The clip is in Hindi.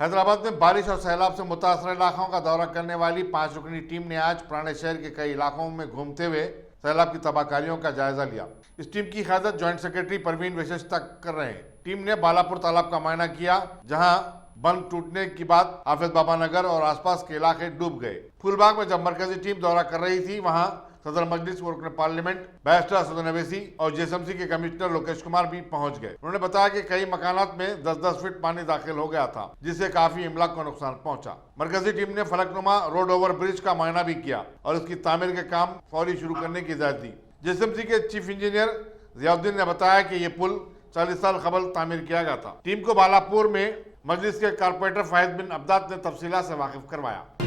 हैदराबाद में बारिश और सैलाब से मुतासर इलाकों का दौरा करने वाली 5 रुकनी टीम ने आज पुराने शहर के कई इलाकों में घूमते हुए सैलाब की तबाहकारियों का जायजा लिया। इस टीम की क़यादत जॉइंट सेक्रेटरी परवीन विशेषता कर रहे हैं। टीम ने बालापुर तालाब का मुआयना किया, जहां बंद टूटने की बाद हाफिज बाबा नगर और आसपास के इलाके डूब गए। फूलबाग में जब मरकजी टीम दौरा कर रही थी, वहां सदर मजलिस रुकन पार्लियामेंट बैरिस्टर असदुद्दीन अवैसी और जेएसएमसी के कमिश्नर लोकेश कुमार भी पहुंच गए। उन्होंने बताया कि कई मकानात में 10-10 फीट पानी दाखिल हो गया था, जिससे काफी इमलाक को नुकसान पहुंचा। मरकजी टीम ने फलकनुमा रोड ओवर ब्रिज का मुआयना भी किया और इसकी तामीर के काम फौरी शुरू करने की इजाजत दी। जेएसएमसी के चीफ इंजीनियर जियाउद्दीन ने बताया कि ये पुल 40 साल कबल तामीर किया गया था। टीम को बालापुर में मजलिस के कारपोरेटर फाहिद बिन अब्दाद ने तफसीलात से वाकिफ करवाया।